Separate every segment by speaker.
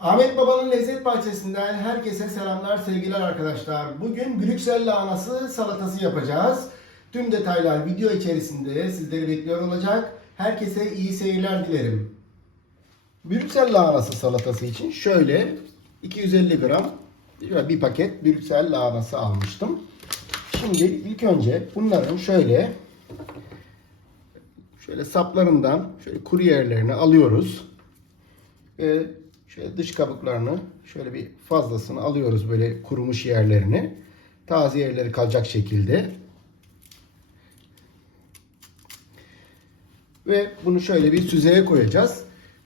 Speaker 1: Ahmet Baba'nın Lezzet Bahçesi'nden herkese selamlar, sevgiler arkadaşlar. Bugün Brüksel lahanası salatası yapacağız. Tüm detaylar video içerisinde sizleri bekliyor olacak. Herkese iyi seyirler dilerim. Brüksel lahanası salatası için şöyle 250 gram bir paket Brüksel lahanası almıştım. Şimdi ilk önce bunların şöyle şöyle saplarından şöyle kuru yerlerini alıyoruz. Ve şöyle dış kabuklarını şöyle bir fazlasını alıyoruz böyle kurumuş yerlerini. Taze yerleri kalacak şekilde. Ve bunu şöyle bir süzeye koyacağız.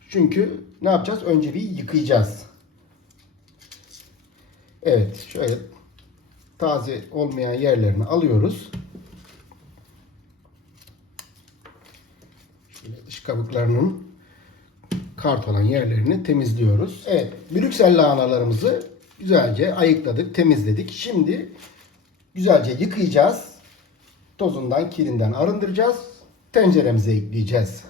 Speaker 1: Çünkü ne yapacağız? Önce bir yıkayacağız. Evet, şöyle taze olmayan yerlerini alıyoruz. Şöyle dış kabuklarının kart olan yerlerini temizliyoruz. Evet, Brüksel lahanalarımızı güzelce ayıkladık, temizledik. Şimdi güzelce yıkayacağız. Tozundan, kirinden arındıracağız. Tenceremize ekleyeceğiz.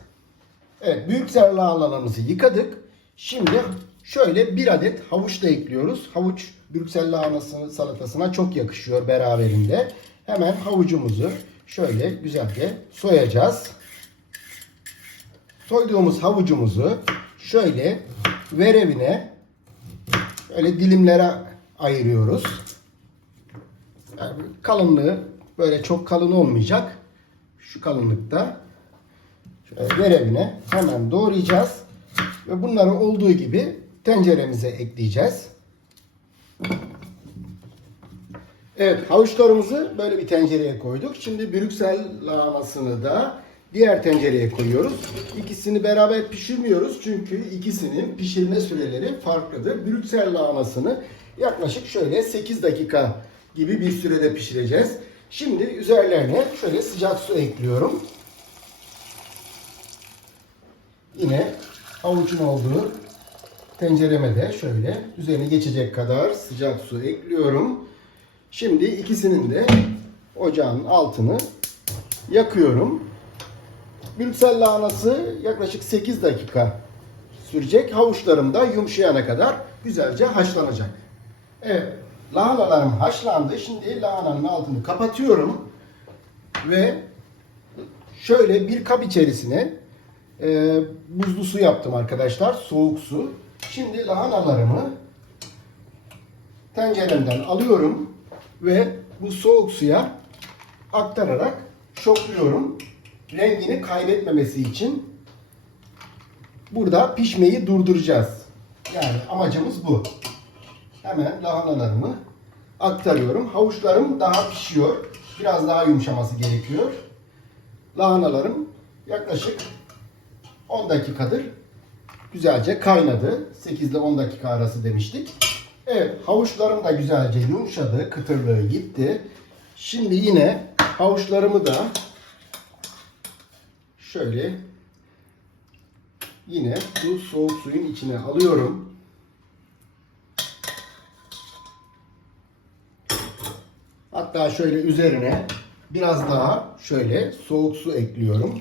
Speaker 1: Evet, Brüksel lahanalarımızı yıkadık. Şimdi şöyle bir adet havuç da ekliyoruz. Havuç Brüksel lahanası salatasına çok yakışıyor beraberinde. Hemen havucumuzu şöyle güzelce soyacağız. Soyduğumuz havucumuzu şöyle verevine şöyle dilimlere ayırıyoruz. Yani kalınlığı böyle çok kalın olmayacak. Şu kalınlıkta şöyle verevine hemen doğrayacağız. Ve bunları olduğu gibi tenceremize ekleyeceğiz. Evet havuçlarımızı böyle bir tencereye koyduk. Şimdi Brüksel lahanasını da diğer tencereye koyuyoruz. İkisini beraber pişirmiyoruz çünkü ikisinin pişirme süreleri farklıdır. Brüksel lahanasını yaklaşık şöyle 8 dakika gibi bir sürede pişireceğiz. Şimdi üzerlerine şöyle sıcak su ekliyorum. Yine havucun olduğu tencereme de şöyle üzerine geçecek kadar sıcak su ekliyorum. Şimdi ikisinin de ocağın altını yakıyorum. Brüksel lahanası yaklaşık 8 dakika sürecek. Havuçlarım da yumuşayana kadar güzelce haşlanacak. Evet, lahanalarım haşlandı. Şimdi lahananın altını kapatıyorum. Ve şöyle bir kap içerisine e, buzlu su yaptım arkadaşlar. Soğuk su. Şimdi lahanalarımı tenceremden alıyorum ve bu soğuk suya aktararak şokluyorum. Rengini kaybetmemesi için burada pişmeyi durduracağız. Yani amacımız bu. Hemen lahanalarımı aktarıyorum. Havuçlarım daha pişiyor. Biraz daha yumuşaması gerekiyor. Lahanalarım yaklaşık 10 dakikadır güzelce kaynadı. 8 ile 10 dakika arası demiştik. Evet havuçlarım da güzelce yumuşadı. Kıtırlığı gitti. Şimdi yine havuçlarımı da şöyle yine bu soğuk suyun içine alıyorum. Hatta şöyle üzerine biraz daha şöyle soğuk su ekliyorum.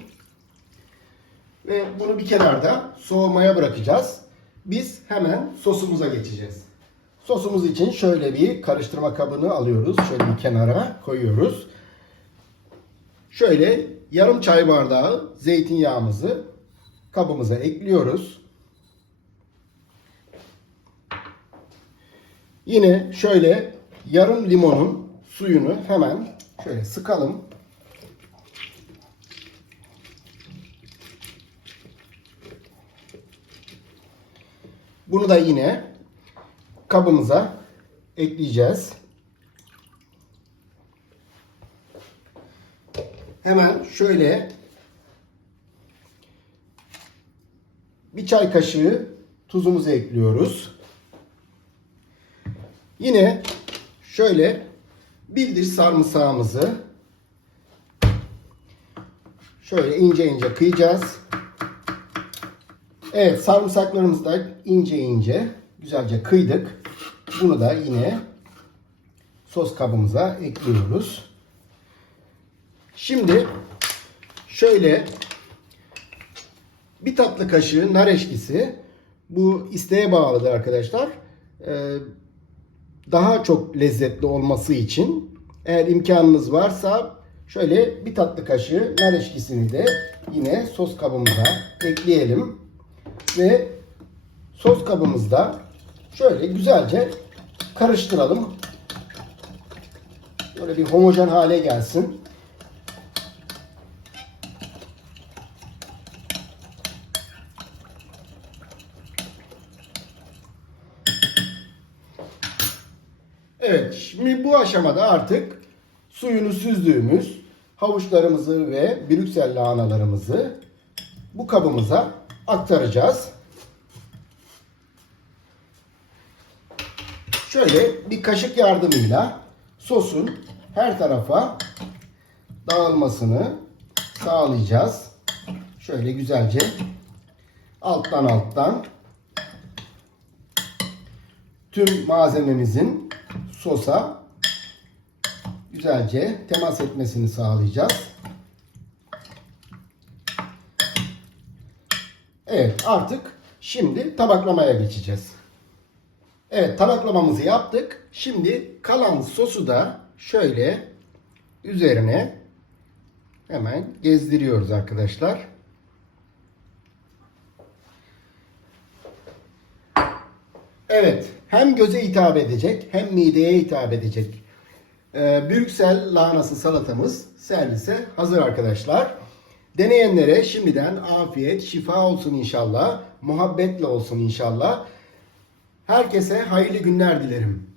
Speaker 1: Ve bunu bir kenarda soğumaya bırakacağız. Biz hemen sosumuza geçeceğiz. Sosumuz için şöyle bir karıştırma kabını alıyoruz. Şöyle bir kenara koyuyoruz. Şöyle yarım çay bardağı zeytinyağımızı kabımıza ekliyoruz. Yine şöyle yarım limonun suyunu hemen şöyle sıkalım. Bunu da yine kabımıza ekleyeceğiz. Hemen şöyle bir çay kaşığı tuzumuzu ekliyoruz. Yine şöyle bir diş sarımsağımızı şöyle ince ince kıyacağız. Evet sarımsaklarımızı da ince ince güzelce kıydık. Bunu da yine sos kabımıza ekliyoruz. Şimdi şöyle bir tatlı kaşığı nar eşkisi Bu isteğe bağlıdır arkadaşlar. Ee, daha çok lezzetli olması için eğer imkanınız varsa şöyle bir tatlı kaşığı nar eşkisini de yine sos kabımıza ekleyelim. Ve sos kabımızda şöyle güzelce karıştıralım. Böyle bir homojen hale gelsin. Evet, şimdi bu aşamada artık suyunu süzdüğümüz havuçlarımızı ve Brüksel lahanalarımızı bu kabımıza aktaracağız. Şöyle bir kaşık yardımıyla sosun her tarafa dağılmasını sağlayacağız. Şöyle güzelce alttan alttan tüm malzememizin sosa güzelce temas etmesini sağlayacağız. Evet artık şimdi tabaklamaya geçeceğiz. Evet tabaklamamızı yaptık. Şimdi kalan sosu da şöyle üzerine hemen gezdiriyoruz arkadaşlar. Evet hem göze hitap edecek hem mideye hitap edecek. Ee, Brüksel lahanası salatamız servise hazır arkadaşlar. Deneyenlere şimdiden afiyet, şifa olsun inşallah. Muhabbetle olsun inşallah. Herkese hayırlı günler dilerim.